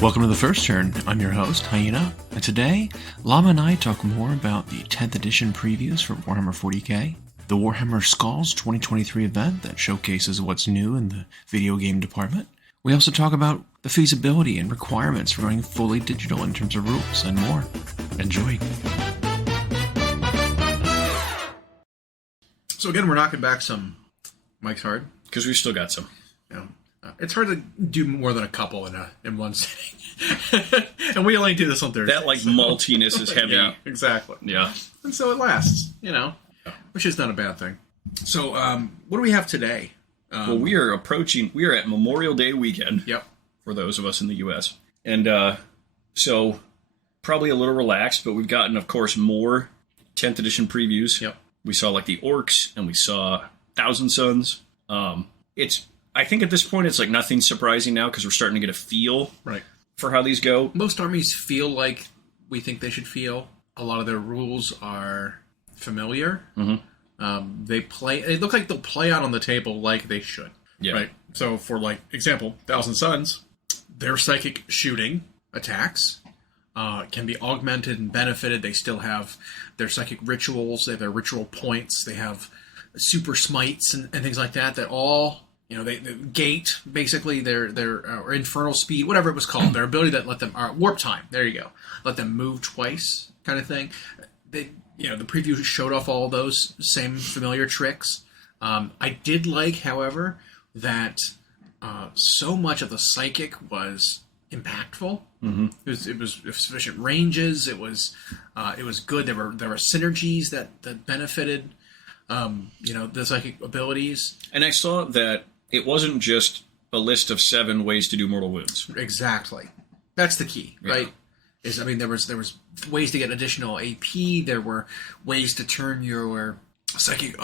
Welcome to The First Turn. I'm your host, Hyena, and today, Llama and I talk more about the 10th edition previews for Warhammer 40k, the Warhammer Skulls 2023 event that showcases what's new in the video game department. We also talk about the feasibility and requirements for going fully digital in terms of rules and more. Enjoy. So again, we're knocking back some Mike's Hard. Because we've still got some. Yeah. It's hard to do more than a couple in one sitting. And we only do this on Thursday. That, maltiness is heavy. Yeah, exactly. Yeah. And so it lasts, which is not a bad thing. So what do we have today? Well, we are at Memorial Day weekend. Yep. For those of us in the U.S. And so probably a little relaxed, but we've gotten, of course, more 10th edition previews. Yep. We saw, the Orcs, and we saw Thousand Sons. I think at this point, it's, nothing surprising now, because we're starting to get a feel for how these go. Most armies feel like we think they should feel. A lot of their rules are familiar. Mm-hmm. They look like they'll play out on the table like they should. Yeah. Right? So, for, example, Thousand Sons, their psychic shooting attacks can be augmented and benefited. They still have their psychic rituals. They have their ritual points. They have super smites and things like that all... they gate, basically, their or infernal speed, whatever it was called, their ability that let them, warp time, there you go, let them move twice, kind of thing. The preview showed off all those same familiar tricks. I did like, however, that so much of the psychic was impactful. Mm-hmm. It was sufficient ranges. It was good. There were synergies that benefited. The psychic abilities. And I saw that it wasn't just a list of 7 ways to do mortal wounds. Exactly. That's the key, right? There was ways to get additional AP. There were ways to turn your psychic,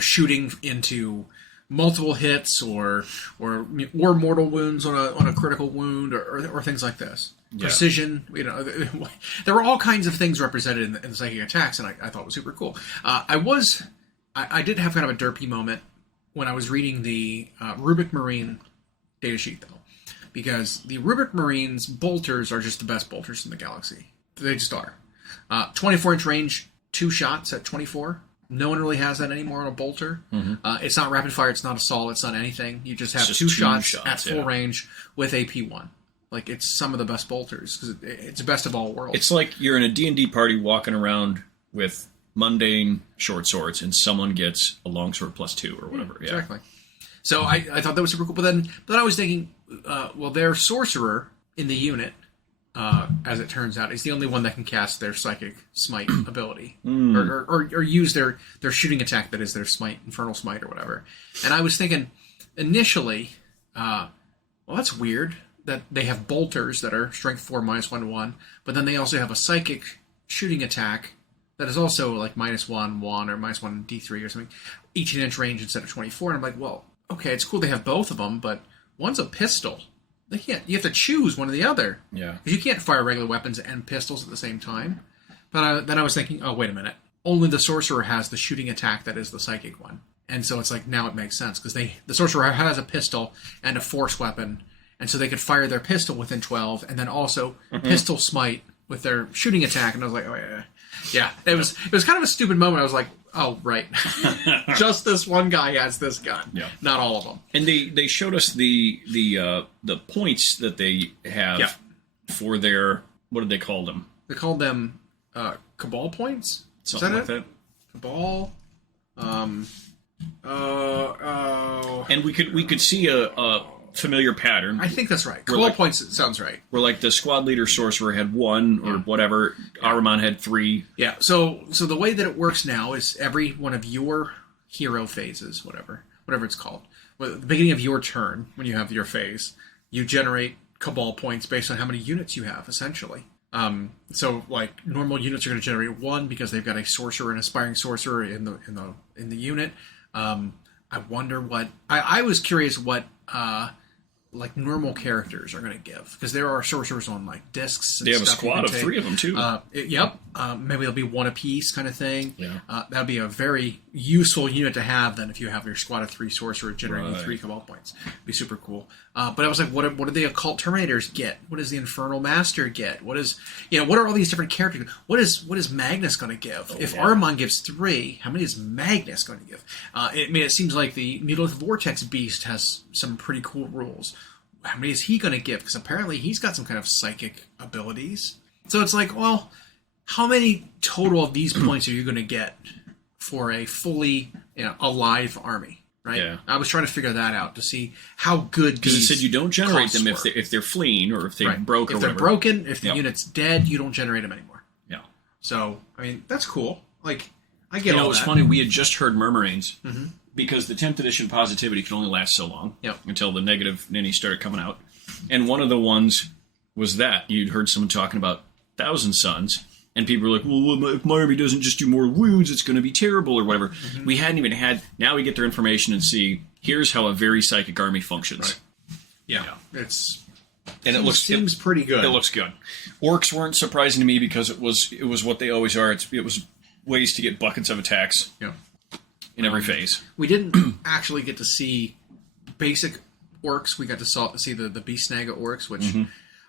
shooting into multiple hits or mortal wounds on a critical wound or things like this. Yeah. Precision, there were all kinds of things represented in the psychic attacks, and I thought it was super cool. I did have kind of a derpy moment when I was reading the Rubric Marine datasheet, though, because the Rubric Marines bolters are just the best bolters in the galaxy. They just are. 24-inch range, 2 shots at 24. No one really has that anymore on a bolter. Mm-hmm. It's not rapid fire, it's not assault, it's not anything. You just have two shots at full range with AP1. It's some of the best bolters, because it's the best of all worlds. It's like you're in a D&D party walking around with mundane short swords, and someone gets a longsword +2 or whatever. Yeah, exactly. So I thought that was super cool. But then I was thinking, their sorcerer in the unit, as it turns out, is the only one that can cast their psychic smite ability, or use their shooting attack that is their smite, infernal smite or whatever. And I was thinking initially, that's weird that they have bolters that are strength 4 -1/1, but then they also have a psychic shooting attack that is also -1/1 or -1 D3 or something, 18-inch range instead of 24. And I'm like, well, okay, it's cool they have both of them, but one's a pistol. You have to choose one or the other. Yeah. Because you can't fire regular weapons and pistols at the same time. But then I was thinking, oh, wait a minute. Only the sorcerer has the shooting attack that is the psychic one. And so it's now it makes sense, because the sorcerer has a pistol and a force weapon, and so they could fire their pistol within 12, and then also pistol smite with their shooting attack. And I was like, oh, yeah. Yeah, it was kind of a stupid moment. I was like, oh, right. Just this one guy has this gun. Yeah. Not all of them. And they showed us the points that they have for their, what did they call them? They called them Cabal points? Something like that. Cabal. And we could see a familiar pattern. I think that's right. Cabal points sounds right. Where the squad leader sorcerer had 1 or whatever. Ahriman had 3. Yeah. So the way that it works now is every one of your hero phases, whatever it's called, at the beginning of your turn, when you have your phase, you generate Cabal points based on how many units you have, essentially. So normal units are going to generate 1 because they've got a sorcerer, an aspiring sorcerer in the unit. I wonder what I was curious what normal characters are going to give, because there are sorcerers on discs. And they have a squad of 3 of them too. Yep. Maybe it'll be one apiece kind of thing. Yeah. That'd be a very useful unit to have then if you have your squad of 3 sorcerer generating 3 cabal points. It'd be super cool. But I was like, what do the occult terminators get? What does the infernal master get? What are all these different characters? What is Magnus going to give? If Armand gives 3, how many is Magnus going to give? It seems like the Needleth Vortex Beast has some pretty cool rules. How many is he going to give? Because apparently he's got some kind of psychic abilities. So it's like, well, how many total of these points are you going to get for a fully alive army? Right? Yeah. I was trying to figure that out to see how good because it said you don't generate them were. if they're fleeing or if they broke or if they're whatever. broken, if the unit's dead, you don't generate them anymore. Yeah. So I mean that's cool. Like I get all it was that. funny. We had just heard Murmurings because the 10th edition positivity can only last so long until the negative ninnies started coming out, and one of the ones was that you'd heard someone talking about Thousand Suns. And people were like, well, if my army doesn't just do more wounds, it's going to be terrible or whatever. Mm-hmm. We hadn't even had... Now we get their information and see, here's how a very psychic army functions. Right. Yeah. It seems pretty good. It looks good. Orcs weren't surprising to me because it was what they always are. It was ways to get buckets of attacks in every phase. We didn't actually get to see basic orcs. We got to see the Beast Naga orcs, which...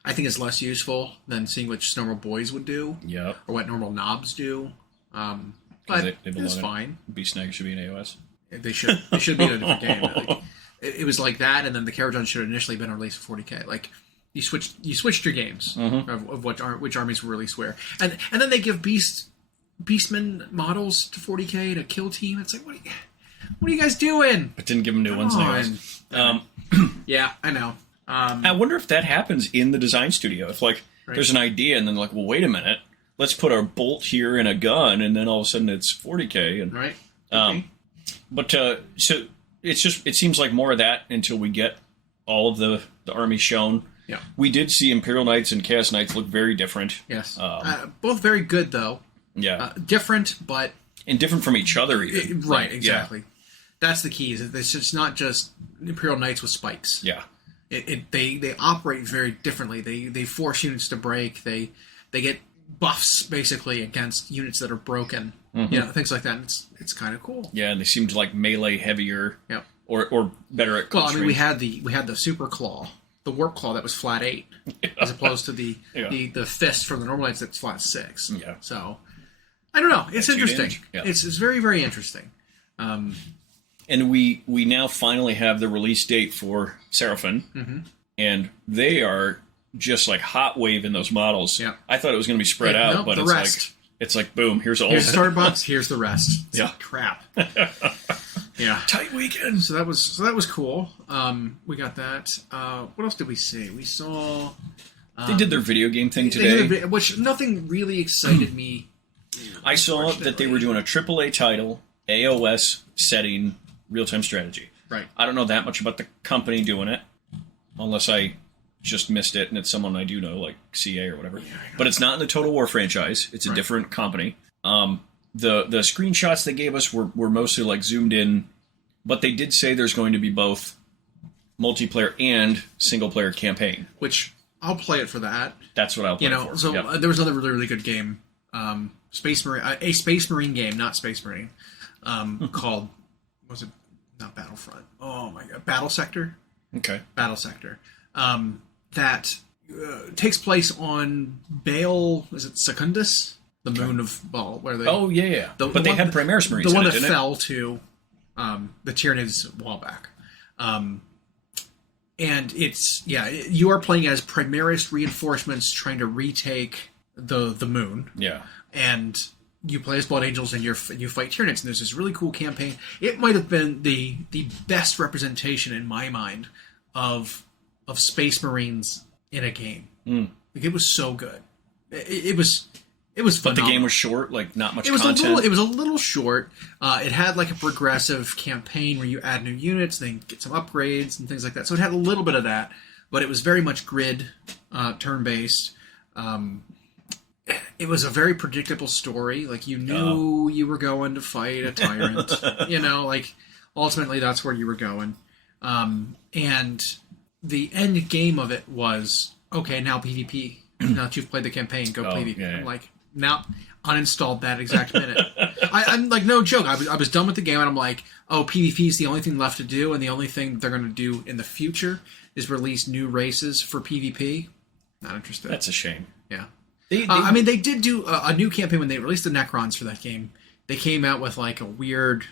I think is less useful than seeing what just normal boys would do, or what normal knobs do. But it's fine. Beast Snag should be in AOS. They should be in a different game. Like, it was like that, and then the Caragons should have initially been released for 40k. Like you switched your games of which armies were released where, and then they give Beastmen models to 40k to kill team. It's like what are you guys doing? But didn't give them new ones. Yeah, I know. I wonder if that happens in the design studio. If there's an idea and then well, wait a minute, let's put our bolt here and a gun, and then all of a sudden it's 40k. And, right. But so it seems like more of that until we get all of the army shown. Yeah. We did see Imperial Knights and Chaos Knights look very different. Yes. Both very good though. Yeah. Different, but and different from each other. Even. Right. Exactly. Yeah. That's the key. Is it's not just Imperial Knights with spikes. Yeah. They operate very differently. They force units to break. They get buffs basically against units that are broken. Things like that. And it's kind of cool. Yeah, and they seem to melee heavier. Yeah. Or better at. Well, I mean, we had the Super Claw, the Warp Claw that was flat 8, as opposed to the fist from the normal knights that's flat 6. Yeah. So I don't know. It's interesting. Yeah. It's very, very interesting. And we now finally have the release date for Seraphon, and they are just hot waving those models. Yeah. I thought it was going to be spread out, but it's like boom, here's all. Here's the start box. Here's the rest. Yeah, crap. Yeah, tight weekend. So that was cool. We got that. What else did we see? We saw they did their video game thing today, which nothing really excited me. I saw that they were doing a AAA title, AOS setting. Real-time strategy. Right. I don't know that much about the company doing it, unless I just missed it and it's someone I do know, like CA or whatever. Yeah, but it's not in the Total War franchise. It's a different company. The screenshots they gave us were mostly zoomed in, but they did say there's going to be both multiplayer and single-player campaign. Which, I'll play it for that. That's what I'll play for. So there was another really, really good game, a Space Marine game, not Space Marine, called... Was it not Battlefront? Oh my god, Battle Sector. Okay, Battle Sector. That takes place on Baal. Is it Secundus, the moon of Baal? Where they? Oh yeah. But they had Primaris Marines. The one that fell to the Tyranids a while back. And it's you are playing as Primaris reinforcements trying to retake the moon. Yeah, and. You play as Blood Angels and you fight Tyranids, and there's this really cool campaign. It might have been the best representation in my mind of Space Marines in a game. It was so good. It was phenomenal. But the game was short, not much content. It was a little short. It had a progressive campaign where you add new units, then get some upgrades and things like that. So it had a little bit of that, but it was very much grid, turn-based. It was a very predictable story. You knew you were going to fight a tyrant. Ultimately that's where you were going. And the end game of it was, okay, now PvP. Now that you've played the campaign, go PvP. Yeah. I'm like, now uninstalled that exact minute. I'm like, no joke. I was done with the game, and I'm like, oh, PvP is the only thing left to do, and the only thing that they're going to do in the future is release new races for PvP. Not interested. That's a shame. Yeah. I mean, they did do a new campaign when they released the Necrons for that game. They came out with like a weird...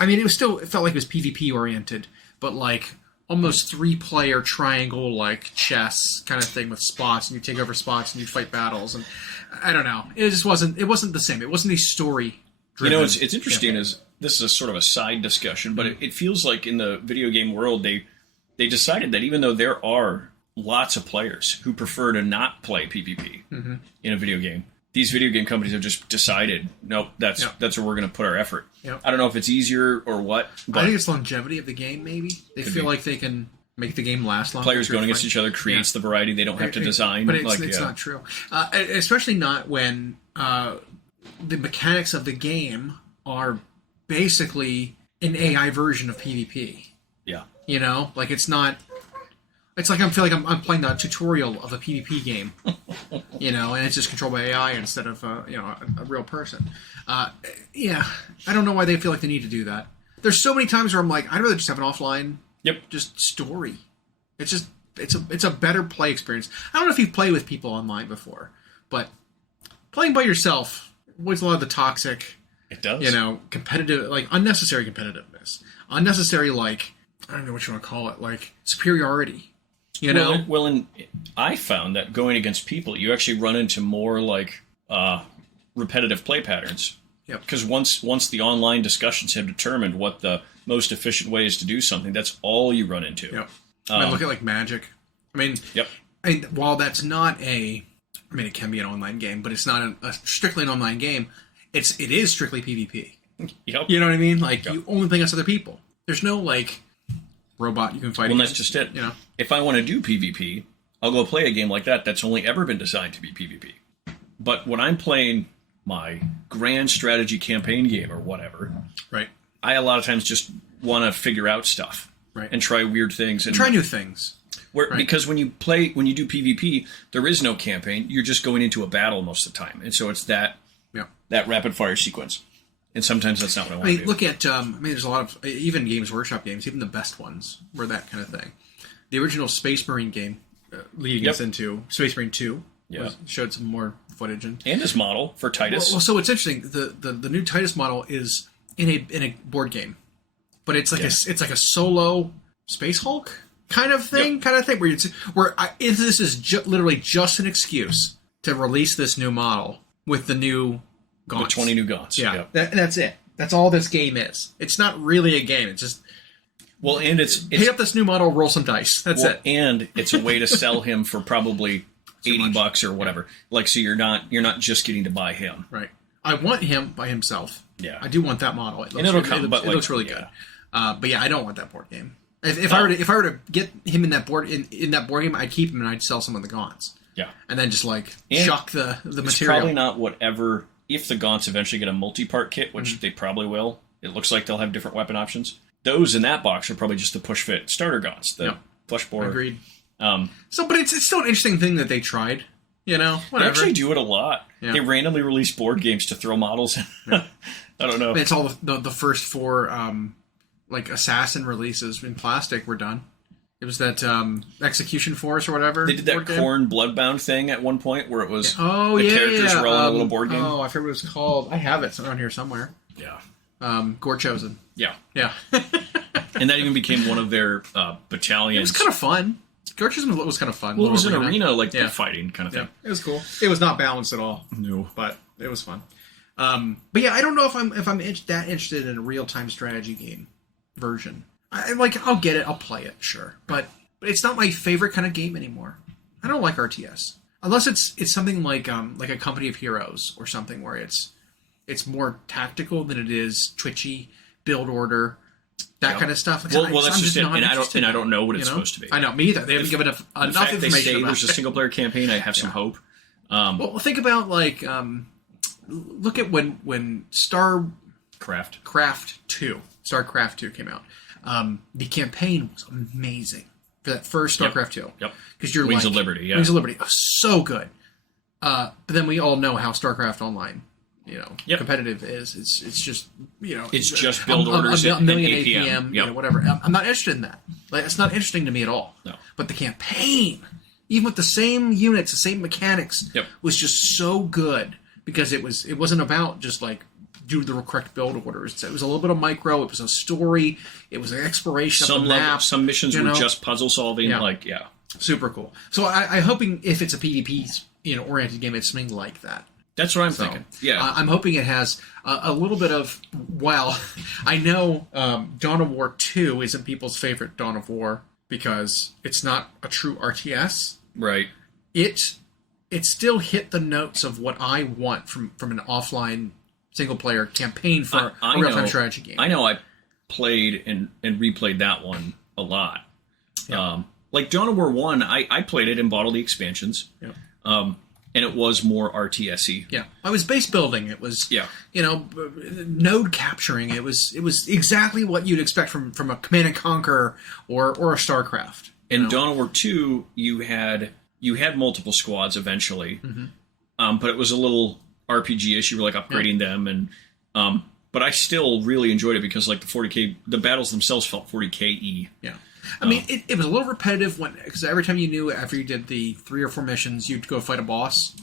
I mean, it felt like it was PvP oriented, but like almost 3-player triangle like chess kind of thing with spots, and you take over spots and you fight battles, and I don't know. It just wasn't the same. It wasn't a story driven. You know, it's interesting is this is a sort of a side discussion, but it feels like in the video game world they decided that even though there are lots of players who prefer to not play PvP in a video game, these video game companies have just decided, nope, that's where we're going to put our effort. Yep. I don't know if it's easier or what. But I think it's longevity of the game, maybe. They feel like they can make the game last longer. Players going against each other creates the variety they don't have to design. But it's not true. Especially not when the mechanics of the game are basically an AI version of PvP. Yeah. You know? Like, it's not... It's like I feel like I'm playing the tutorial of a PvP game, you know, and it's just controlled by AI instead of a real person. Yeah, I don't know why they feel like they need to do that. There's so many times where I'm like, I'd rather just have an offline, just story. It's a better play experience. I don't know if you've played with people online before, but playing by yourself avoids a lot of the toxic, it does, competitive, like unnecessary competitiveness, unnecessary like I don't know what you want to call it, like superiority. And I found that going against people, you actually run into more like repetitive play patterns. Yep. Because once the online discussions have determined what the most efficient way is to do something, that's all you run into. Yep. I mean, look at like Magic. I mean, while that's not it can be an online game, but it's not strictly an online game. It is strictly PvP. Yep. You know what I mean? Like you only play against other people. There's no like robot you can fight against. Well, that's just it. If I want to do PvP, I'll go play a game like that that's only ever been designed to be PvP. But when I'm playing my grand strategy campaign game or whatever, right? I a lot of times just want to figure out stuff, right, and try weird things and try new things. Because when you do PvP, there is no campaign. You're just going into a battle most of the time, and so it's that rapid fire sequence. And sometimes that's not what I want to do. Look at, there's a lot of, even Games Workshop games, even the best ones, were that kind of thing. The original Space Marine game, leading us into Space Marine 2, showed some more footage. And his model for Titus. Well, so it's interesting. The new Titus model is in a board game. But it's like it's like a solo Space Hulk kind of thing, where this is literally just an excuse to release this new model with the new gaunts. The 20 new gaunts. Yeah, that's it. That's all this game is. It's not really a game. It's just and it's pick up this new model, roll some dice. That's it. And it's a way to sell him for probably $80 or whatever. Like, so you're not just getting to buy him. Right. I want him by himself. Yeah. I do want that model. It looks, it looks really good. But yeah, I don't want that board game. If I were to get him in that board game, I'd keep him and I'd sell some of the gaunts. Yeah. And then just chuck the material. It's probably not whatever. If the gaunts eventually get a multi-part kit, which they probably will, it looks like they'll have different weapon options. Those in that box are probably just the push fit starter gaunts. The plush board. Agreed. But it's still an interesting thing that they tried. Whatever. They actually do it a lot. Yeah. They randomly release board games to throw models in. Yeah. I don't know. It's all the first 4 assassin releases in plastic were done. It was that Execution Force or whatever. They did that Khorne Bloodbound thing at one point where it was the characters were all in a little board game. Oh, I forget what it was called. I have it around here somewhere. Yeah. Gore Chosen. Yeah. Yeah. And that even became one of their battalions. It was kind of fun. Gore Chosen was kind of fun. Well, it was an arena fighting kind of thing. It was cool. It was not balanced at all. No. But it was fun. But yeah, I don't know if I'm that interested in a real-time strategy game version. I'll get it, I'll play it, sure, but it's not my favorite kind of game anymore. I don't like RTS unless it's something like a Company of Heroes or something where it's more tactical than it is twitchy, build order, that kind of stuff. Well, that's just it, and I don't know what it's supposed to be. I know, me either. They haven't given enough information. They say there's a single player campaign. I have some hope. Well, think about look at when StarCraft 2 came out. The campaign was amazing for that first StarCraft 2. Yep. Because you're Wings of Liberty. Yeah. Wings of Liberty. Oh, so good. But then we all know how StarCraft Online, Yep. competitive is. It's just, It's just build orders a million and APM. Yep. Whatever. I'm not interested in that. Like, it's not interesting to me at all. No. But the campaign, even with the same units, the same mechanics, Yep. was just so good because it wasn't about just like do the correct build orders. It was a little bit of micro. It was a story. It was an exploration of the map. Some missions were just puzzle solving. Yeah. Super cool. So I'm hoping if it's a PvP oriented game, it's something like that. That's what I'm thinking. Yeah. I'm hoping it has a little bit of, well, I know Dawn of War 2 isn't people's favorite Dawn of War because it's not a true RTS. Right. It still hit the notes of what I want from an offline single-player campaign for a real-time strategy game. I know I played and replayed that one a lot. Yeah. Like Dawn of War 1, I played it and bought all the expansions. Yeah. And it was more RTS-y. Yeah, I was base building. It was, node capturing. It was exactly what you'd expect from a Command and Conquer or a StarCraft. In Dawn of War 2, you had multiple squads eventually, but it was a little RPG-ish. You were like upgrading them, and but I still really enjoyed it because like the battles themselves felt 40K-y. Yeah. I mean, it was a little repetitive because every time you knew after you did the 3 or 4 missions, you'd go fight a boss.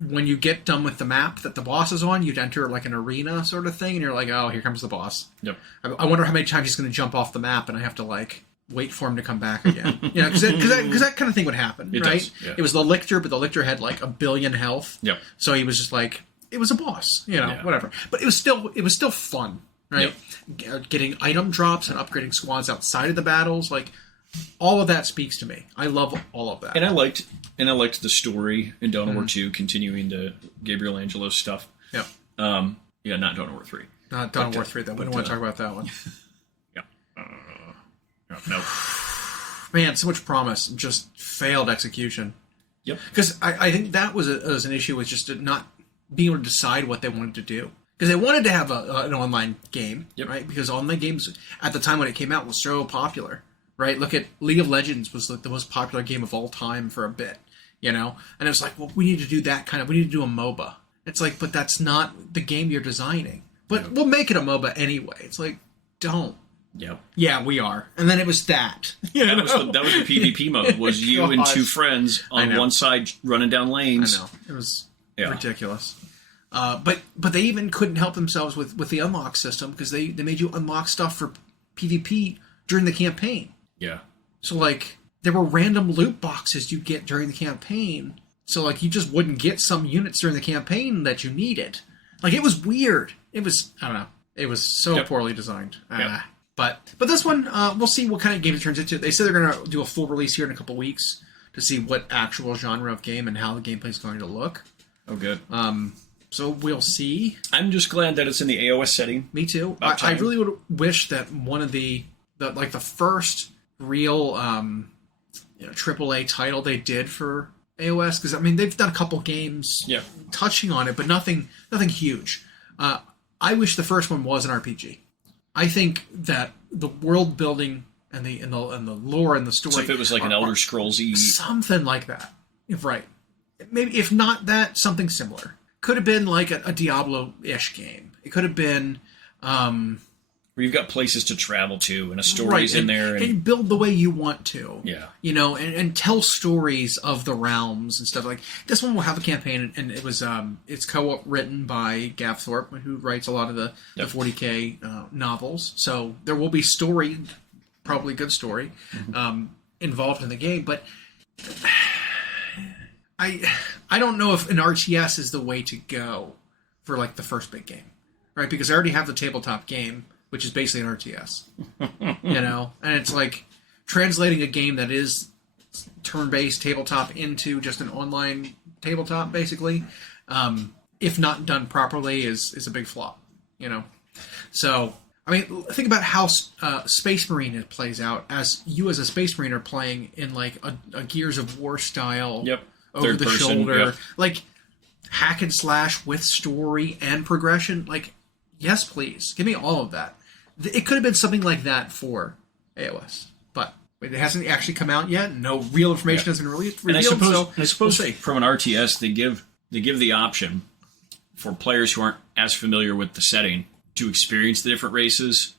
When you get done with the map that the boss is on, you'd enter like an arena sort of thing, and you're like, oh, here comes the boss. Yep. I wonder how many times he's going to jump off the map, and I have to like wait for him to come back again. Because that kind of thing would happen, right? Does, yeah. It was the Lictor, but the Lictor had like 1 billion health. Yep. So he was just like, it was a boss, whatever. But it was still fun, right? Yep. Getting item drops and upgrading squads outside of the battles, like. All of that speaks to me. I love all of that. And I liked the story in Dawn of War 2, continuing the Gabriel Angelos stuff. Yeah. Not Dawn of War 3. Not Dawn of War 3, though. We don't want to talk about that one. Yeah. No. Man, so much promise and just failed execution. Yep. Because I think that was an issue with just not being able to decide what they wanted to do. Because they wanted to have an online game, right? Because online games, at the time when it came out, was so popular. Right, look at League of Legends was like the most popular game of all time for a bit, and it was like, well, we need to do that we need to do a MOBA. It's like, but that's not the game you're designing. But we'll make it a MOBA anyway. It's like, don't. Yep. Yeah, we are. And then it was that. That was the PvP mode. Was you and 2 friends on one side running down lanes. I know. It was ridiculous. But they even couldn't help themselves with the unlock system because they made you unlock stuff for PvP during the campaign. Yeah. So, like, there were random loot boxes you'd get during the campaign. So, like, you just wouldn't get some units during the campaign that you needed. Like, it was weird. It was, I don't know. It was so poorly designed. But this one, we'll see what kind of game it turns into. They said they're going to do a full release here in a couple weeks to see what actual genre of game and how the gameplay is going to look. Oh, good. So we'll see. I'm just glad that it's in the AOS setting. Me too. I really would wish that one of the first real AAA title they did for AOS, because I mean they've done a couple games touching on it, but nothing huge. I wish the first one was an RPG. I think that the world building and the lore and the story. So if it was like an Elder Scrolls-y, something like that, right? Maybe if not that, something similar. Could have been like a Diablo-ish game. It could have been. Where you've got places to travel to and a story's in there. And build the way you want to. Yeah. And tell stories of the realms and stuff. Like, this one will have a campaign, and it was it's co-written by Gav Thorpe, who writes a lot of the 40K novels. So there will be story, probably good story, involved in the game. But I don't know if an RTS is the way to go for, like, the first big game. Right? Because I already have the tabletop game, which is basically an RTS, and it's like translating a game that is turn-based tabletop into just an online tabletop, basically, if not done properly, is a big flop, So, I mean, think about how Space Marine plays out as you as a Space Marine are playing in like a Gears of War style, over the shoulder, like hack and slash with story and progression, like. Yes, please. Give me all of that. It could have been something like that for AOS, but It hasn't actually come out yet. No real information has been revealed. And I suppose we'll from an RTS, they give the option for players who aren't as familiar with the setting to experience the different races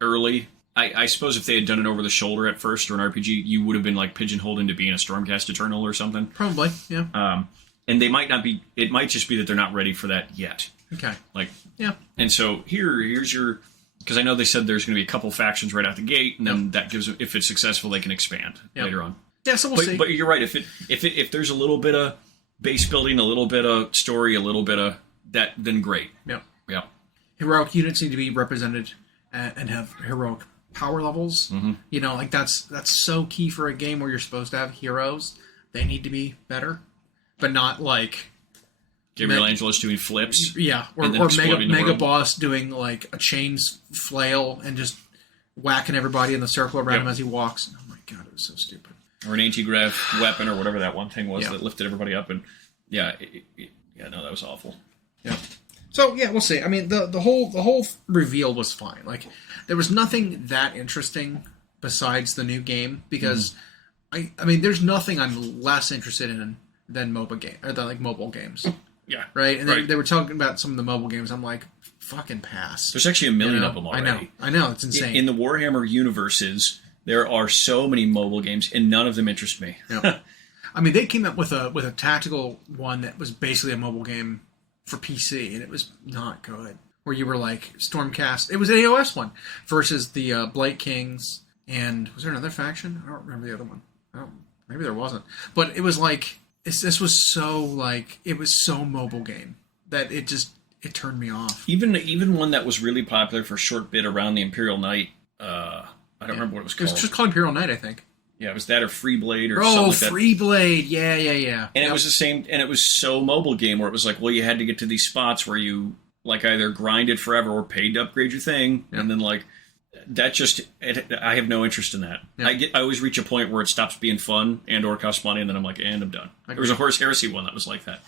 early. I suppose if they had done it over the shoulder at first or an RPG, you would have been like pigeonholed into being a Stormcast Eternal or something. Probably, yeah. And they might not be. It might just be that they're not ready for that yet. Okay. Yeah. And so here's your, because I know they said there's going to be a couple factions right out the gate, and then that gives, if it's successful, they can expand later on. Yeah, so we'll see. But you're right. If there's a little bit of base building, a little bit of story, a little bit of that, then great. Yeah. Yeah. Heroic units need to be represented and have heroic power levels. You know, like that's so key for a game where you're supposed to have heroes. They need to be better, but not like Gabriel Angelos doing flips. Yeah, or mega boss doing like a chains flail and just whacking everybody in the circle around him as he walks. Oh my god, it was so stupid. Or an anti-grav weapon or whatever that one thing was that lifted everybody up, and that was awful. Yeah. So yeah, we'll see. I mean, the whole reveal was fine. Like, there was nothing that interesting besides the new game because I mean, there's nothing I'm less interested in than mobile games. Yeah. Right. And they were talking about some of the mobile games. I'm like, fucking pass. There's actually a million of them already. I know. It's insane. In the Warhammer universes, there are so many mobile games, and none of them interest me. Yeah. I mean, they came up with a tactical one that was basically a mobile game for PC, and it was not good. Where you were like Stormcast, it was an AOS one versus the Blight Kings, and was there another faction? I don't remember the other one. Maybe there wasn't, but it was like this was so like it was so mobile game that it turned me off. Even one that was really popular for a short bit around the Imperial Knight. I don't remember what it was called. It was just called Imperial Knight, I think. Yeah, it was that or Freeblade or something like that. Oh, Freeblade. Yeah. And it was the same, and it was so mobile game where it was like, well, you had to get to these spots where you like either grinded forever or paid to upgrade your thing, and then like that just I have no interest in that. I always reach a point where it stops being fun and or costs money, and then I'm like, and I'm done. There was a Horus Heresy one that was like that.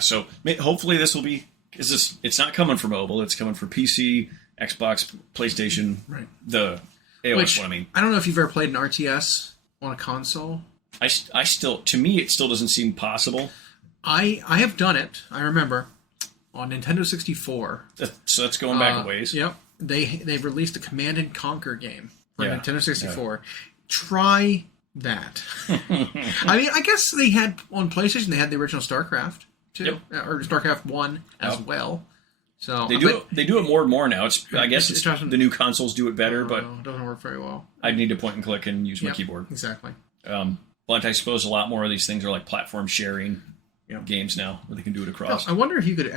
So hopefully this will be, it's not coming for mobile, it's coming for PC, Xbox, PlayStation, the AOS one, I mean. I don't know if you've ever played an RTS on a console. I still, to me, it still doesn't seem possible. I have done it, I remember, on Nintendo 64. So that's going back a ways. Yep. They've released a Command and Conquer game for Nintendo 64. Yeah. Try that. I mean, I guess they had, on PlayStation, they had the original StarCraft, too. Yep. Or StarCraft 1 as well. So they do it more and more now. I guess the new consoles do it better, but it doesn't work very well. I'd need to point and click and use my keyboard. Exactly. But I suppose a lot more of these things are like platform sharing games now, where they can do it across. I wonder if you could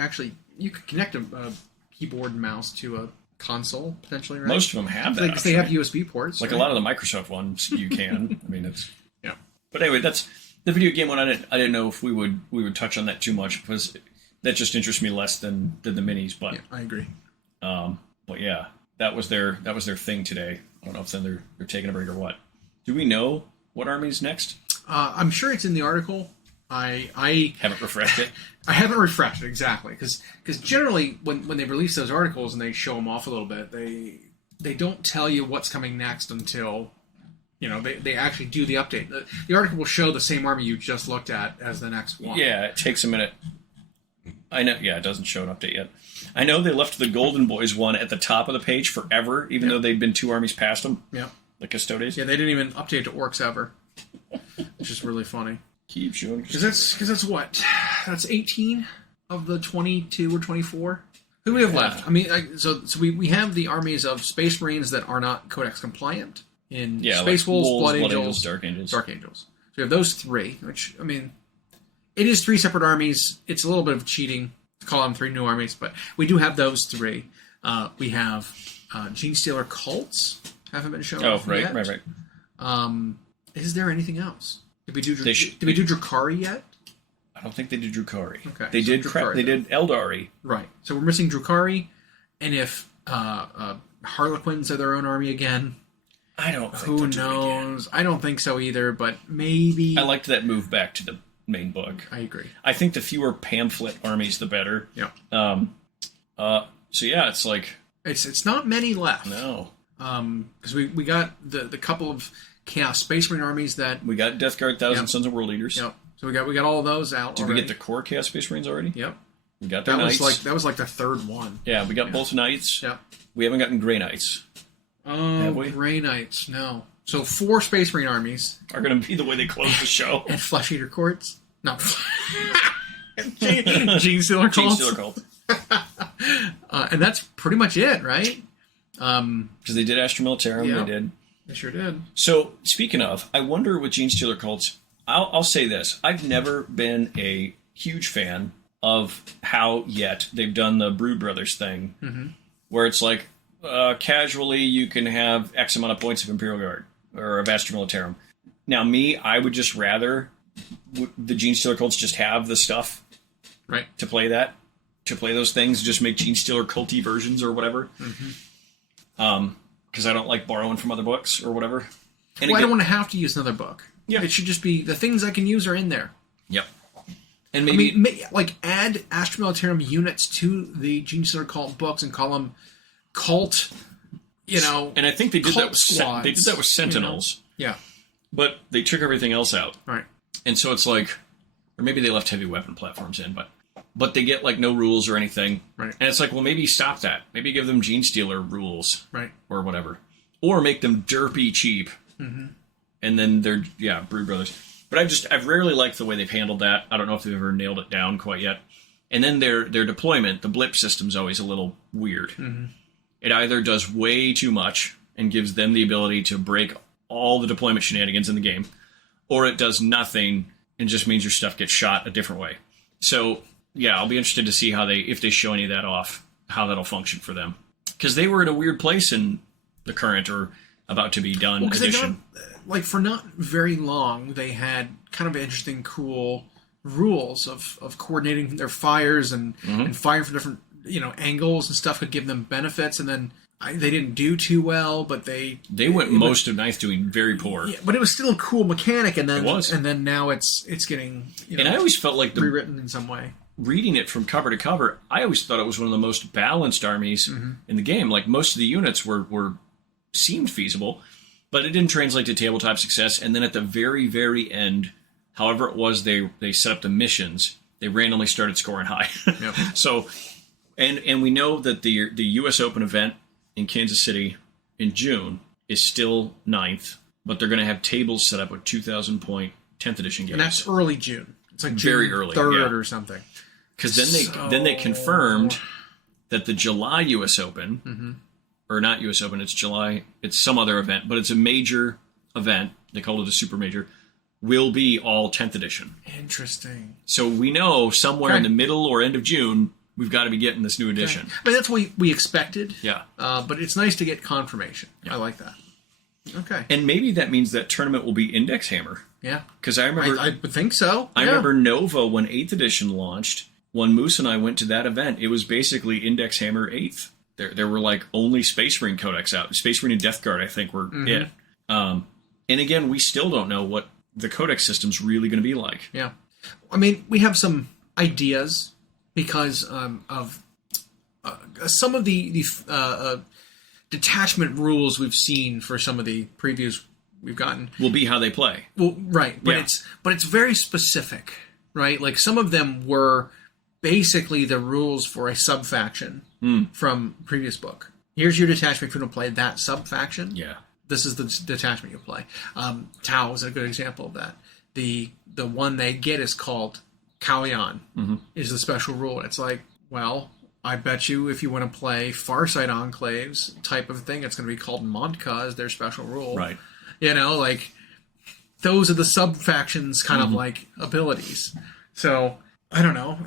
connect a keyboard and mouse to a console potentially. Right? Most of them have that. Because they have USB ports. Like a lot of the Microsoft ones, you can. I mean, it's But anyway, that's the video game one. I didn't know if we would touch on that too much because that just interests me less than the minis. But I agree. But yeah, that was their thing today. I don't know if then they're taking a break or what. Do we know what army's next? I'm sure it's in the article. I haven't refreshed it. I haven't refreshed it exactly because generally when they release those articles and they show them off a little bit, they don't tell you what's coming next until they actually do the update. The article will show the same army you just looked at as the next one. Yeah, it takes a minute. I know. Yeah, it doesn't show an update yet. I know they left the Golden Boys one at the top of the page forever, even though they'd been 2 armies past them. Yeah, the Custodes. Yeah, they didn't even update to Orcs ever, which is really funny. Keep showing. Because that's what? That's 18 of the 22 or 24. Who do we have left? I mean, so we have the armies of Space Marines that are not Codex compliant in Space Wolves, Blood Angels, Dark Angels. So we have those 3, which, I mean, it is 3 separate armies. It's a little bit of cheating to call them 3 new armies, but we do have those 3. We have Genestealer cults. Haven't been shown off yet. Right. Is there anything else? Did we do Drukhari yet? I don't think they did Drukhari. Okay. They did Eldari. Right. So we're missing Drukhari, and if Harlequins are their own army again, I don't think who knows? I don't think so either, but maybe. I liked that move back to the main book. I agree. I think the fewer pamphlet armies, the better. Yeah. So yeah, it's like it's not many left. No. Because we got the couple of Chaos Space Marine armies that We got Death Guard, Thousand Yep. Sons of World Eaters. Yep. So we got all of those out. Did already. we get the core Chaos Space Marines already? Yep. We got their That Knights. was like the third one. Yeah, we got both Knights. Yep. We haven't gotten Grey Knights. Have we? Gray Knights, no. So 4 Space Marine armies Are going to be the way they close the show. and Flesh Eater Courts. No. Gene Stealer Gene Cults. Stealer Cult. And that's pretty much it, right? Because they did Astra Militarum. Yeah. They did. They sure did. So, speaking of, I wonder with Gene Stealer Cults, I'll say this. I've never been a huge fan of how yet they've done the Brood Brothers thing, where it's like, casually you can have X amount of points of Imperial Guard or of Astra Militarum. Now, I would just rather the Gene Stealer Cults just have the stuff Right. to play those things, just make Gene Stealer culty versions or whatever. Because I don't like borrowing from other books or whatever. And I don't want to have to use another book. Yeah. It should just be the things I can use are in there. Yep. And maybe add Astra Militarum units to the Gene Stealer Cult books and call them cult, And I think they did that with squads, they did that with Sentinels, Yeah. but they took everything else out. Right. And so it's like, or maybe they left heavy weapon platforms in, but they get like no rules or anything. Right. And it's like, well, maybe stop that. Maybe give them Gene Stealer rules. Right. Or whatever. Or make them derpy cheap. And then they're, Brood Brothers. But I've rarely liked the way they've handled that. I don't know if they've ever nailed it down quite yet. And then their deployment, the blip system's always a little weird. It either does way too much and gives them the ability to break all the deployment shenanigans in the game, or it does nothing and just means your stuff gets shot a different way. So, I'll be interested to see if they show any of that off, how that'll function for them. Because they were in a weird place in the current or about to be done edition. For not very long, they had kind of interesting, cool rules of coordinating their fires and firing from different angles and stuff could give them benefits, and then they didn't do too well, but they went most of ninth doing very poor. Yeah, but it was still a cool mechanic, and then It was. And then now it's getting and I always felt like rewritten in some way. Reading it from cover to cover, I always thought it was one of the most balanced armies in the game. Like most of the units seemed feasible, but it didn't translate to tabletop success. And then at the very, very end, however it was they set up the missions, they randomly started scoring high. Yep. So, and we know that the U.S. Open event in Kansas City in June is still 9th, but they're going to have tables set up with 2,000 point 10th edition games. And that's early June. It's like June Very early, 3rd or something. Because then they confirmed that the July U.S. Open, or not U.S. Open, it's July, it's some other event, but it's a major event, they call it a super major, will be all 10th edition. Interesting. So we know somewhere in the middle or end of June, we've got to be getting this new edition. Okay. I mean, that's what we expected. Yeah. But it's nice to get confirmation. Yeah. I like that. Okay. And maybe that means that tournament will be Index Hammer. Yeah. Because I remember... I would think so. I remember Nova, when 8th edition launched, when Moose and I went to that event, it was basically Index Hammer 8th. There were like only Space Marine Codex out. Space Marine and Death Guard, I think, were it. And again, we still don't know what the Codex system's really going to be like. Yeah. I mean, we have some ideas because of some of the detachment rules we've seen for some of the previews we've gotten. Will be how they play. Well, right. But Yeah. it's very specific, right? Like some of them were basically the rules for a sub-faction from previous book. Here's your detachment if you don't play that sub-faction. Yeah. This is the detachment you play. Tau is a good example of that. The one they get is called Kalyan, is the special rule. It's like, well, I bet you if you want to play Farsight Enclaves type of thing, it's going to be called Montka as their special rule. Right. Like those are the sub-factions kind of like abilities. So I don't know.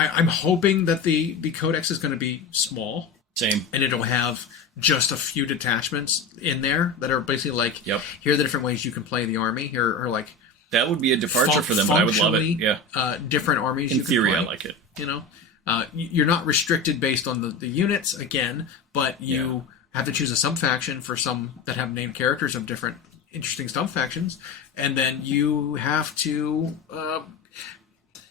I'm hoping that the Codex is going to be small. Same. And it'll have just a few detachments in there that are basically like, here are the different ways you can play the army. Here are like... That would be a departure for them, but I would love it. Yeah. Different armies In you can theory, play. I like it. You're not restricted based on the units, again, but you have to choose a sub-faction for some that have named characters of different interesting sub-factions, and then you have to...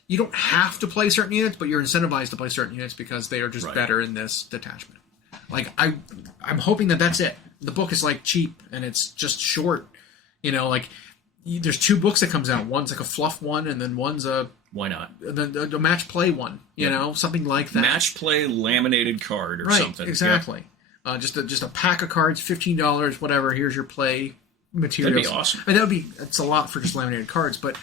you don't have to play certain units, but you're incentivized to play certain units because they are just better in this detachment. Like, I'm hoping that that's it. the book is like cheap and it's just short. You know, like there's 2 books that comes out. One's like a fluff one, and then one's a why not the match play one. You know, something like that. Match play laminated card or something. Exactly. Yeah. Just a pack of cards, $15, whatever. Here's your play materials. That'd be awesome. I mean, it's a lot for just laminated cards, but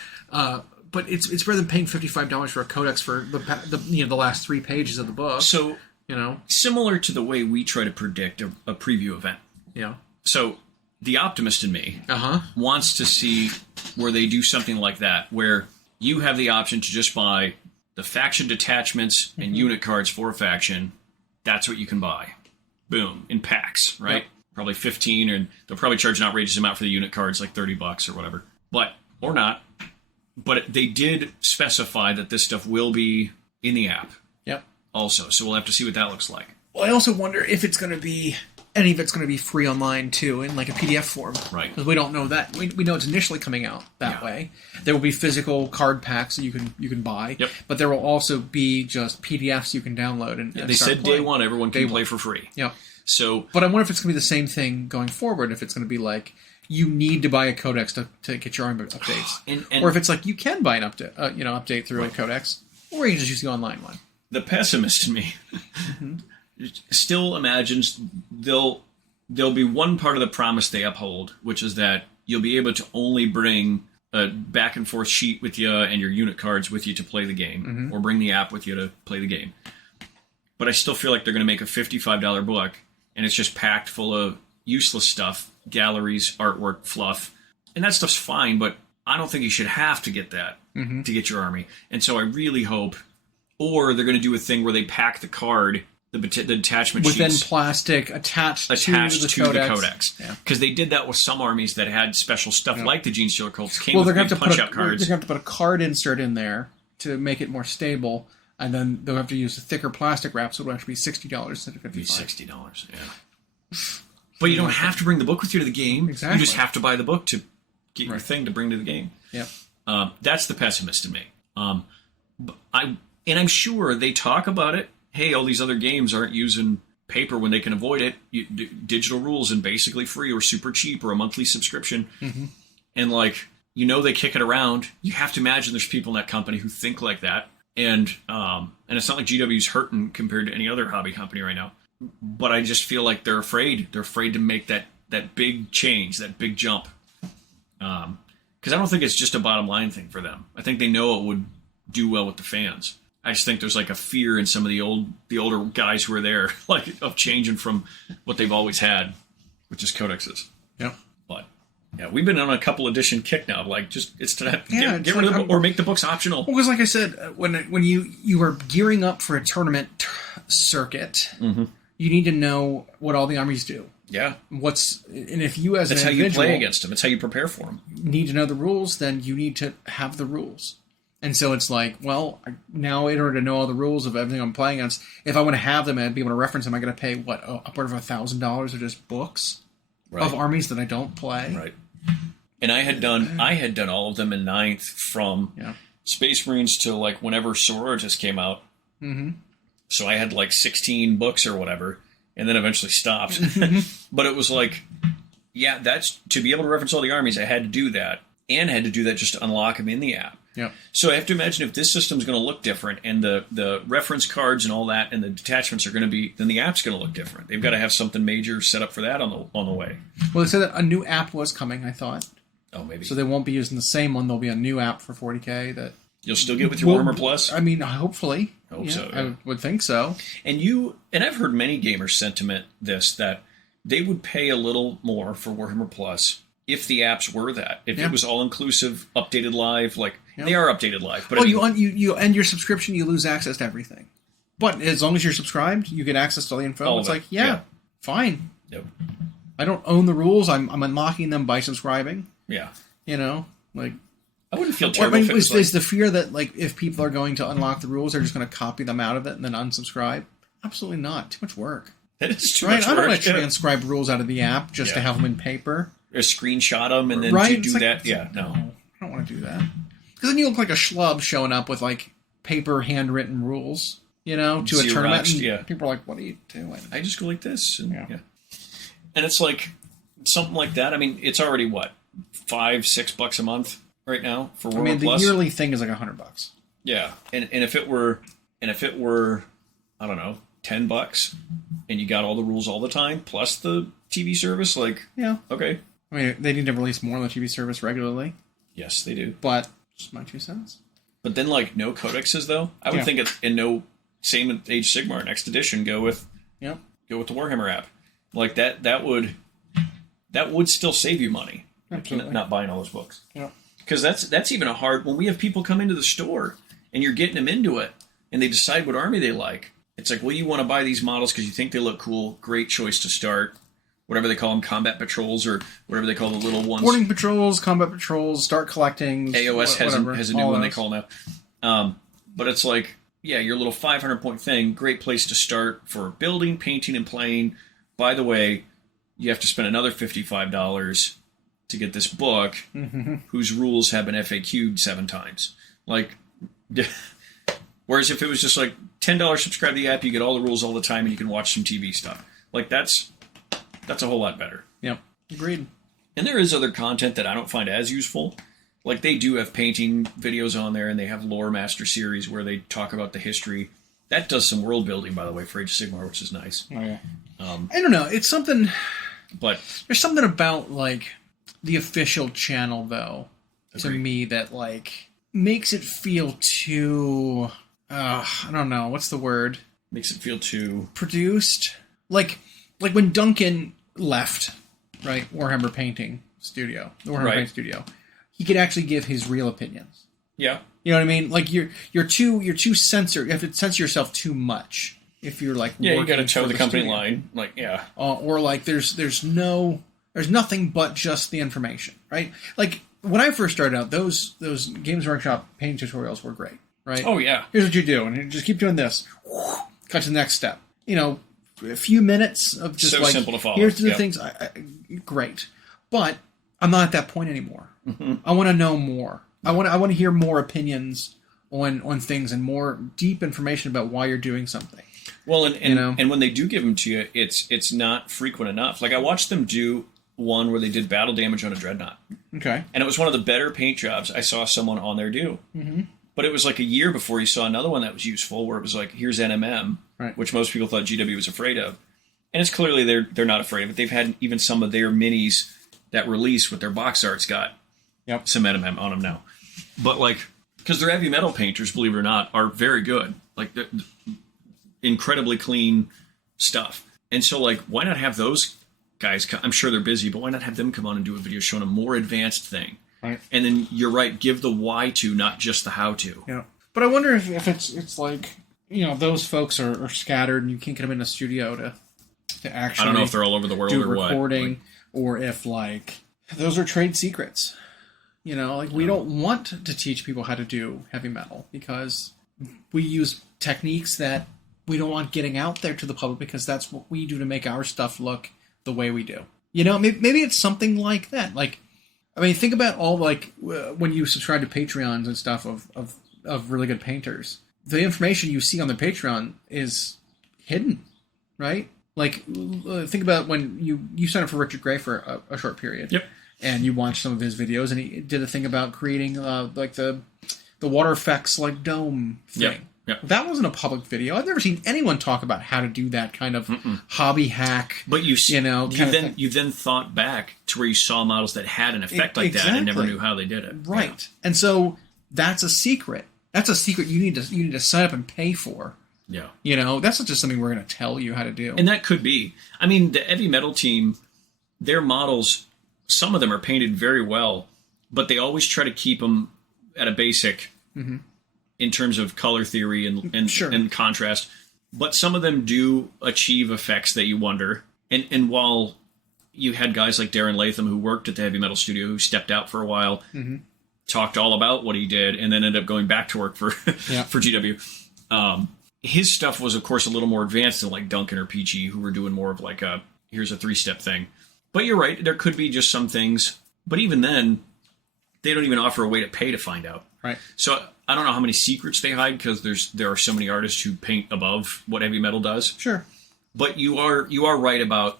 it's better than paying $55 for a codex for the last 3 pages of the book. So similar to the way we try to predict a preview event. Yeah. So the optimist in me wants to see where they do something like that, where you have the option to just buy the faction detachments and unit cards for a faction. That's what you can buy. Boom, in packs, right? Yep. Probably 15, and they'll probably charge an outrageous amount for the unit cards, like $30 or whatever. Or not. But they did specify that this stuff will be in the app. Yep. Also, so we'll have to see what that looks like. Well, I also wonder if it's going to be any of it's going to be free online too, in like a PDF form. Right. Because we don't know that. We know it's initially coming out that way. There will be physical card packs that you can buy. Yep. But there will also be just PDFs you can download and they said playing. Day 1 everyone can play for free. Yeah. So, but I wonder if it's going to be the same thing going forward. If it's going to be like you need to buy a codex to get your army updates, or if it's like you can buy an update through a codex, or you can just use the online one. The pessimist in me still imagines there'll be one part of the promise they uphold, which is that you'll be able to only bring a back and forth sheet with you and your unit cards with you to play the game, or bring the app with you to play the game. But I still feel like they're going to make a $55 book, and it's just packed full of useless stuff, galleries, artwork, fluff. And that stuff's fine, but I don't think you should have to get that to get your army. And so I really hope, or they're going to do a thing where they pack the card, the detachment within sheets plastic attached to the codex. Because they did that with some armies that had special stuff like the Gene Stealer Cults came they're with going big punch-out cards. They're going to have to put a card insert in there to make it more stable. And then they'll have to use a thicker plastic wrap, so it'll actually be $60 instead of $55. $60, yeah. But you don't have to bring the book with you to the game. Exactly. You just have to buy the book to get your thing to bring to the game. Yep. That's the pessimist in me. I'm sure they talk about it. Hey, all these other games aren't using paper when they can avoid it. Digital rules and basically free or super cheap or a monthly subscription. And they kick it around. You have to imagine there's people in that company who think like that. And it's not like GW's hurting compared to any other hobby company right now. But I just feel like they're afraid. They're afraid to make that big change, that big jump. Because I don't think it's just a bottom line thing for them. I think they know it would do well with the fans. I just think there's like a fear in some of the older guys who are there, of changing from what they've always had, which is codexes. Yeah. But yeah, we've been on a couple edition kick now. It's to get rid of the book or make the books optional. Well, because like I said, when you are gearing up for a tournament circuit, you need to know what all the armies do. Yeah. And if you as That's an individual, how you play against them. It's how you prepare for them. Need to know the rules, then you need to have the rules. And so it's like, well, now in order to know all the rules of everything I'm playing against, if I want to have them and be able to reference them, I got to pay upward of $1,000 of just books of armies that I don't play. Right. And I had done all of them in 9th from Space Marines to whenever Sororitas came out. So I had 16 books or whatever, and then eventually stopped. But it was that's to be able to reference all the armies. I had to do that, and had to do that just to unlock them in the app. Yeah. So I have to imagine if this system's going to look different, and the reference cards and all that, and the detachments are going to be, then the app's going to look different. They've got to have something major set up for that on the way. Well, they said that a new app was coming, I thought. Oh, maybe. So they won't be using the same one. There'll be a new app for 40K that you'll still get with your Warhammer Plus. I mean, hopefully. Hope so. Yeah. I would think so. And I've heard many gamers sentiment that they would pay a little more for Warhammer Plus if the apps were that. If it was all inclusive, updated live, they are updated live. But you end your subscription, you lose access to everything. But as long as you're subscribed, you get access to all the info. All it's of it. Fine. Yep. I don't own the rules. I'm unlocking them by subscribing. Yeah. I wouldn't feel terrible. Is the fear that if people are going to unlock the rules, they're just going to copy them out of it and then unsubscribe? Absolutely not. Too much work. That is too much work. I don't want to transcribe rules out of the app just to have them in paper. Or screenshot them and then do that. Yeah, no. I don't want to do that. Because then you look like a schlub showing up with paper handwritten rules, to a tournament. And people are like, what are you doing? I just go like this. And, And it's like something like that. I mean, it's already what, $5-6 a month right now for Warhammer the Plus. yearly thing is like $100. Yeah, and if it were, I don't know, $10, and you got all the rules all the time plus the TV service, like, yeah, okay. I mean, they need to release more on the TV service regularly. Yes, they do. But just my 2 cents. But then, like, no codexes though. I would think it's in no same Age of Sigmar next edition. Go with the Warhammer app. Like that would still save you money. Absolutely. Not buying all those books. Yeah. Because that's even a hard when we have people come into the store and you're getting them into it and they decide what army they like. It's like, well, you want to buy these models because you think they look cool. Great choice to start. Whatever they call them, combat patrols or whatever they call the little ones. Boarding patrols, combat patrols, start collecting. AOS has a new one they call now. But it's like, yeah, your little 500-point thing, great place to start for building, painting, and playing. By the way, you have to spend another $55 to get this book, whose rules have been FAQ'd 7 times. Like, whereas if it was just like $10 subscribe to the app, you get all the rules all the time, and you can watch some TV stuff. Like that's a whole lot better. Yep, agreed. And there is other content that I don't find as useful. Like they do have painting videos on there, and they have Lore Master series where they talk about the history. That does some world building, by the way, for Age of Sigmar, which is nice. Oh, yeah. I don't know. It's something. But there's something about like the official channel, though, to me that like makes it feel too. I don't know. What's the word? Makes it feel too produced. Like when Duncan left, right? Warhammer Painting Studio, the Warhammer Painting Studio. He could actually give his real opinions. Yeah. You know what I mean? Like you're too censored. You have to censor yourself too much if you're like you got to toe the company line. Like or like there's nothing but just the information, right? Like when I first started out, those Games Workshop painting tutorials were great, right? Oh yeah. Here's what you do, and you just keep doing this. Cut to the next step. You know, a few minutes of just so like simple to follow. Here's the things. Great, but I'm not at that point anymore. I want to know more. I want to hear more opinions on things and more deep information about why you're doing something. Well, and when they do give them to you, it's not frequent enough. Like I watched them do one where they did battle damage on a dreadnought. Okay. And it was one of the better paint jobs I saw someone on there do. Mm-hmm. But it was like a year before you saw another one that was useful, where it was like, here's NMM, which most people thought GW was afraid of. And it's clearly they're not afraid of it. They've had even some of their minis that release with their box arts got some NMM on them now. But like, because their heavy metal painters, believe it or not, are very good. Like, incredibly clean stuff. And so, like, why not have those guys I'm sure they're busy, but why not have them come on and do a video showing a more advanced thing? Right. And then you're right, give the why to, not just the how to. Yeah. But I wonder if it's like, you know, those folks are scattered and you can't get them in a studio to actually I don't know if they're all over the world do or recording, what. or if, like, those are trade secrets. You know, like, we don't want to teach people how to do heavy metal because we use techniques that we don't want getting out there to the public because that's what we do to make our stuff look the way we do. You know, maybe it's something like that. Like, I mean, think about all, like, when you subscribe to Patreons and stuff of really good painters. The information you see on the Patreon is hidden, right? Like, think about when you signed up for Richard Gray for a short period. Yep. And you watched some of his videos, and he did a thing about creating, like, the water effects, like, dome thing. Yep. That wasn't a public video. I've never seen anyone talk about how to do that kind of hobby hack. But you then thought back to where you saw models that had an effect like that and never knew how they did it. Right. Yeah. And so that's a secret. That's a secret you need to sign up and pay for. Yeah. You know, that's not just something we're going to tell you how to do. And that could be. I mean, the heavy metal team, their models, some of them are painted very well, but they always try to keep them at a basic in terms of color theory and contrast. But some of them do achieve effects that you wonder. And while you had guys like Darren Latham, who worked at the heavy metal studio, who stepped out for a while, talked all about what he did, and then ended up going back to work for for GW. His stuff was, of course, a little more advanced than like Duncan or PG, who were doing more of like here's a 3-step thing. But you're right, there could be just some things. But even then, they don't even offer a way to pay to find out. Right. So I don't know how many secrets they hide because there are so many artists who paint above what heavy metal does. Sure. But you are right about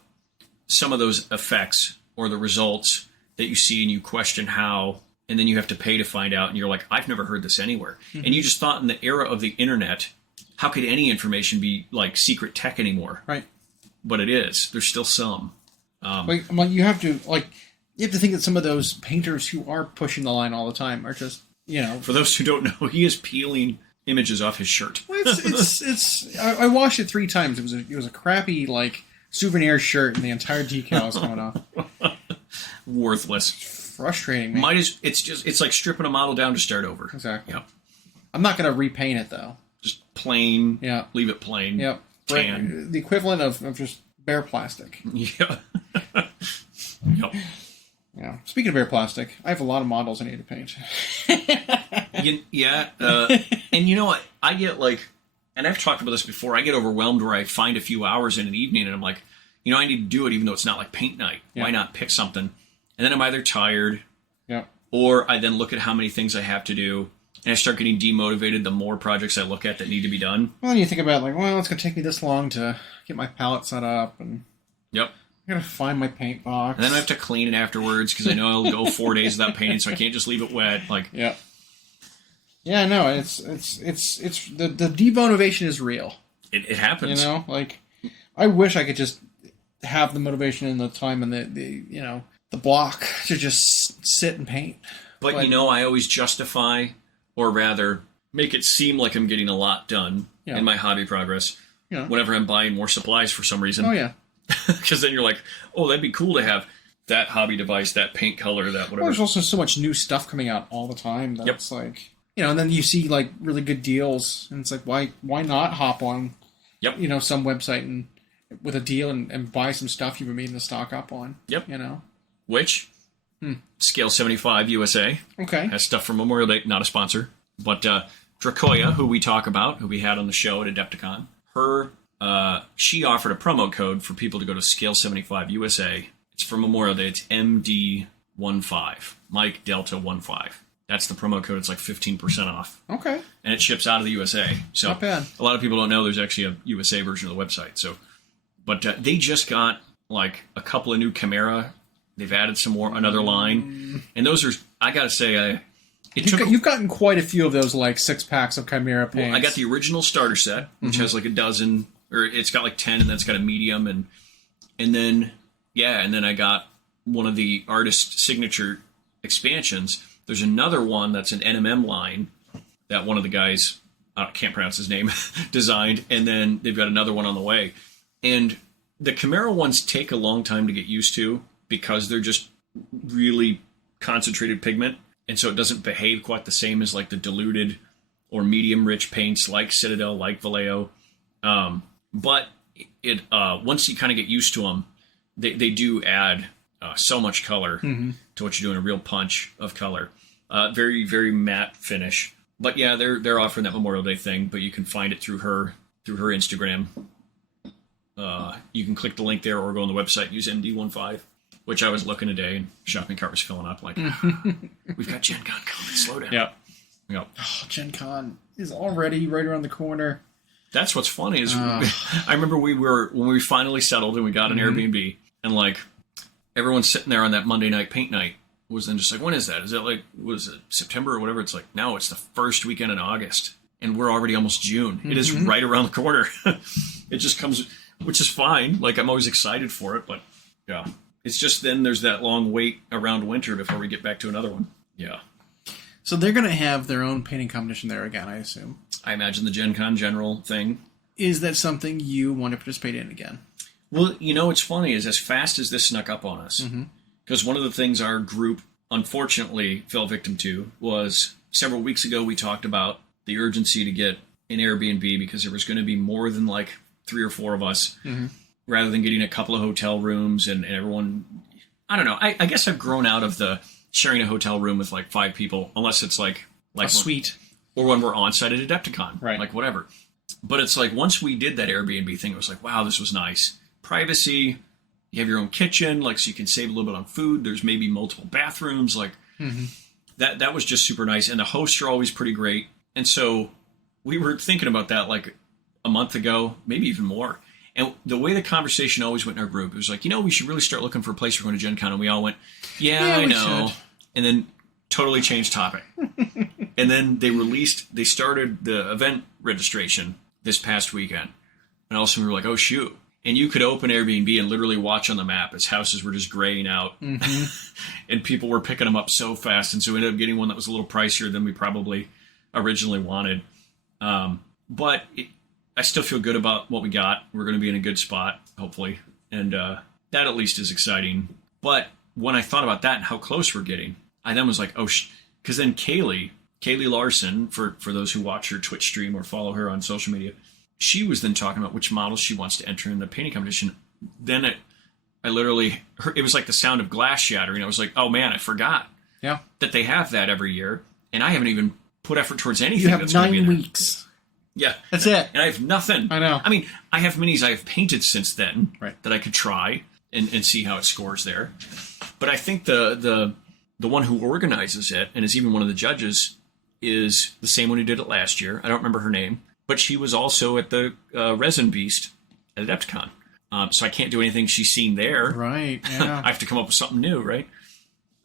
some of those effects or the results that you see and you question how, and then you have to pay to find out, and you're like, I've never heard this anywhere. Mm-hmm. And you just thought in the era of the internet, how could any information be like secret tech anymore? Right. But it is. There's still some. You have to think that some of those painters who are pushing the line all the time are just, For those who don't know, he is peeling images off his shirt. Well, I washed it 3 times. It was a crappy souvenir shirt, and the entire decal is coming off. Worthless. Frustrating, man. It's like stripping a model down to start over. Exactly. Yep. I'm not going to repaint it though. Just plain. Yeah. Leave it plain. Yep. Tan. The equivalent of just bare plastic. Yeah. Yep. Yeah. Speaking of bare plastic, I have a lot of models I need to paint. Yeah. And you know what? I get and I've talked about this before, I get overwhelmed where I find a few hours in an evening and I'm like, I need to do it even though it's not like paint night. Yeah. Why not pick something? And then I'm either tired, or I then look at how many things I have to do, and I start getting demotivated the more projects I look at that need to be done. Well, then you think about it's going to take me this long to get my palette set up, and yep, I got to find my paint box, and then I have to clean it afterwards because I know it'll go 4 days without painting, so I can't just leave it wet. Yeah, no, it's the demotivation is real. It happens. I wish I could just have the motivation and the time and the block to just sit and paint. But I always justify, or rather make it seem like I'm getting a lot done in my hobby progress whenever I'm buying more supplies for some reason. Oh, yeah. Because then you're like, oh, that'd be cool to have that hobby device, that paint color, that whatever. Well, there's also so much new stuff coming out all the time that it's and then you see really good deals, and it's like, why not hop on some website and with a deal and buy some stuff you've been meaning to stock up on. Yep. Which Scale 75 USA. Okay. Has stuff from Memorial Day, not a sponsor. But Dracoya, who we talk about, who we had on the show at Adepticon, she offered a promo code for people to go to Scale 75 USA. It's for Memorial Day. It's MD15, Mike Delta 15. That's the promo code. It's 15% off. Okay. And it ships out of the USA. So not bad. A lot of people don't know there's actually a USA version of the website. So, but they just got a couple of new Chimera. They've added some more, another line. And those are, I got to say, you've gotten quite a few of those 6-packs of Chimera paints. Well, I got the original starter set, which has a dozen, or it's got 10, and then it's got a medium, and then I got one of the artist signature expansions. There's another one that's an NMM line that one of the guys, I can't pronounce his name, designed, and then they've got another one on the way. And the Chimera ones take a long time to get used to because they're just really concentrated pigment, and so it doesn't behave quite the same as the diluted or medium-rich paints like Citadel, like Vallejo. But it once you kind of get used to them, they do add so much color to what you're doing, a real punch of color. Very, very matte finish. But yeah, they're offering that Memorial Day thing, but you can find it through her Instagram. You can click the link there or go on the website and use MD15, which I was looking today and shopping cart was filling up we've got Gen Con coming, slow down. Yep. Yep. Oh, Gen Con is already right around the corner. That's what's funny is I remember when we finally settled and we got an Airbnb and everyone's sitting there on that Monday night paint night was then just when is that? Is it was it September or whatever? It's no, it's the first weekend in August and we're already almost June. It is right around the corner. It just comes, which is fine. I'm always excited for it, but yeah, it's just then there's that long wait around winter before we get back to another one. Yeah. So they're going to have their own painting competition there again, I assume. I imagine the Gen Con general thing. Is that something you want to participate in again? Well, what's funny is as fast as this snuck up on us, because one of the things our group unfortunately fell victim to was several weeks ago we talked about the urgency to get an Airbnb because there was going to be more than 3 or 4 of us, rather than getting a couple of hotel rooms and everyone. I don't know. I guess I've grown out of the sharing a hotel room with 5 people, unless it's a suite, or when we're on site at Adepticon, right? Whatever. But it's once we did that Airbnb thing, it was wow, this was nice. Privacy. You have your own kitchen, so you can save a little bit on food. There's maybe multiple bathrooms, that was just super nice. And the hosts are always pretty great. And so we were thinking about that a month ago, maybe even more. And the way the conversation always went in our group, it was like, we should really start looking for a place for going to Gen Con. And we all went, yeah I know. Should. And then totally changed topic. And then they started the event registration this past weekend. And all of a sudden we were like, oh, shoot. And you could open Airbnb and literally watch on the map as houses were just graying out. Mm-hmm. And people were picking them up so fast. And so we ended up getting one that was a little pricier than we probably originally wanted. But I still feel good about what we got. We're going to be in a good spot, hopefully. And that at least is exciting. But when I thought about that and how close we're getting, I then was like, oh, because then Kaylee Larson, for those who watch her Twitch stream or follow her on social media, she was then talking about which models she wants to enter in the painting competition. Then I literally heard, it was like the sound of glass shattering. I was like, oh man, I forgot that they have that every year. And I haven't even put effort towards anything. You have that's 9 weeks. Yeah. That's it. And I have nothing. I know. I mean, I have minis I have painted since then that I could try and see how it scores there. But I think the one who organizes it and is even one of the judges is the same one who did it last year. I don't remember her name. But she was also at the Resin Beast at Adepticon. So I can't do anything she's seen there. Right, yeah. I have to come up with something new, right?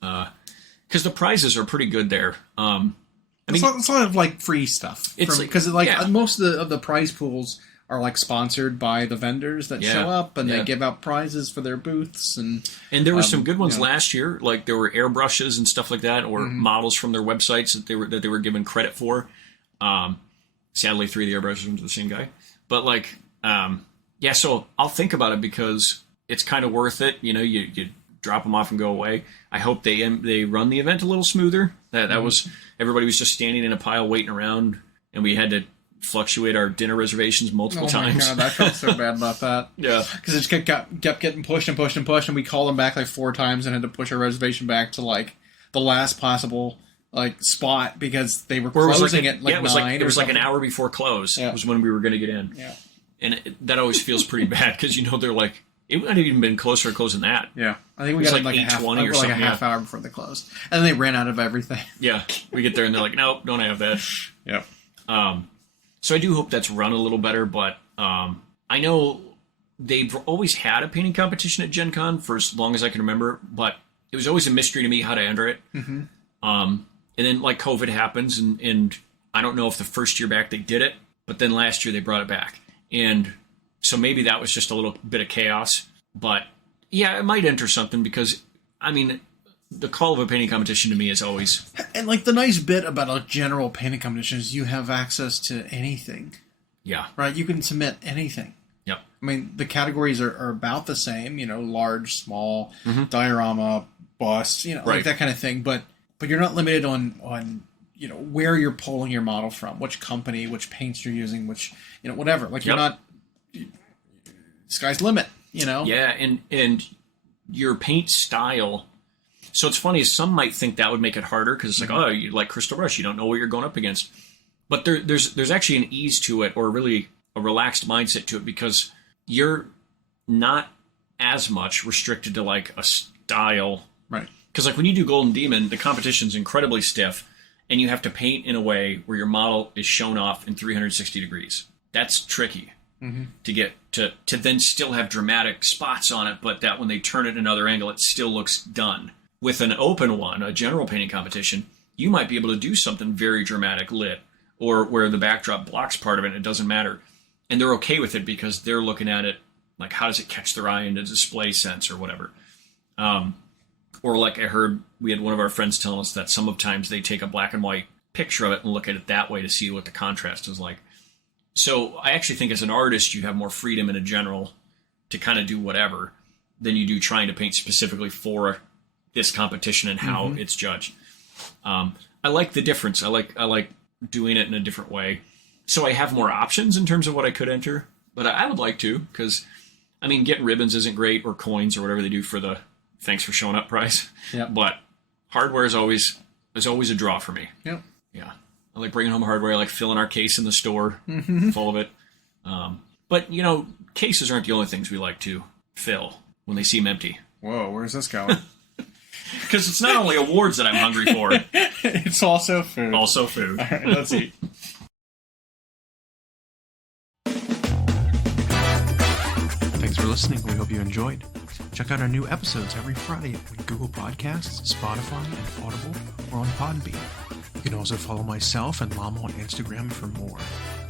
Because the prizes are pretty good there. It's a lot of like free stuff. Because most of the prize pools are like sponsored by the vendors that show up and they give out prizes for their booths. And there were some good ones last year. Like there were airbrushes and stuff like that, or models from their websites that they were given credit for. Sadly, 3 of the airbrushes went to the same guy. But so I'll think about it because it's kind of worth it. You drop them off and go away. I hope they run the event a little smoother. That was, everybody was just standing in a pile waiting around, and we had to fluctuate our dinner reservations multiple times. Oh my God, I felt so bad about that. Yeah. Because it just kept getting pushed and pushed and pushed, and we called them back like 4 times and had to push our reservation back to like the last possible spot because they were closing at 9. It was like an hour before close was when we were going to get in. Yeah. And that always feels pretty bad because they're like, it might have even been closer to closing that. Yeah. I think we got like 8:20 or something. Like a half hour before they closed. And then they ran out of everything. Yeah. We get there and they're like, nope, don't have that. Yep. So I do hope that's run a little better, but I know they've always had a painting competition at Gen Con for as long as I can remember, but it was always a mystery to me how to enter it. Mm-hmm. And then COVID happens, and I don't know if the first year back they did it, but then last year they brought it back. And so maybe that was just a little bit of chaos. But yeah, it might enter something because, I mean, the call of a painting competition to me is always... And the nice bit about a general painting competition is you have access to anything. Yeah. Right? You can submit anything. Yep. I mean, the categories are about the same, large, small, diorama, bust, like that kind of thing. But you're not limited on where you're pulling your model from, which company, which paints you're using, which whatever. You're not. Sky's the limit. Yeah, and your paint style. So it's funny. Some might think that would make it harder because it's like, oh, you like Crystal Rush, you don't know what you're going up against. But there's actually an ease to it, or really a relaxed mindset to it, because you're not as much restricted to like a style. Right. Because when you do Golden Demon, the competition's incredibly stiff, and you have to paint in a way where your model is shown off in 360 degrees. That's tricky to get to then still have dramatic spots on it, but that when they turn it another angle, it still looks done. With an open one, a general painting competition, you might be able to do something very dramatic lit, or where the backdrop blocks part of it and it doesn't matter. And they're okay with it because they're looking at it like, how does it catch their eye in a display sense or whatever. Or like I heard, we had one of our friends telling us that sometimes they take a black and white picture of it and look at it that way to see what the contrast is like. So I actually think as an artist, you have more freedom in a general to kind of do whatever than you do trying to paint specifically for this competition and how it's judged. I like the difference. I like doing it in a different way. So I have more options in terms of what I could enter, but I would like to, because I mean, getting ribbons isn't great, or coins or whatever they do for the thanks for showing up prize. Yep. But hardware is always a draw for me. Yep. Yeah. I like bringing home hardware. I like filling our case in the store full of it. But, cases aren't the only things we like to fill when they seem empty. Whoa, where's this going? Because it's not only awards that I'm hungry for. It's also food. Also food. All right, let's eat. listening. We hope you enjoyed. Check out our new episodes every Friday on Google Podcasts, Spotify, and Audible, or on Podbean. You can also follow myself and Llama on Instagram for more.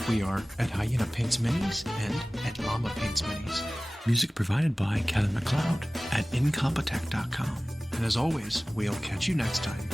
We are at Hyena Paints Minis and at Llama Paints Minis. Music provided by Kevin MacLeod at incompetech.com. And as always, we'll catch you next time.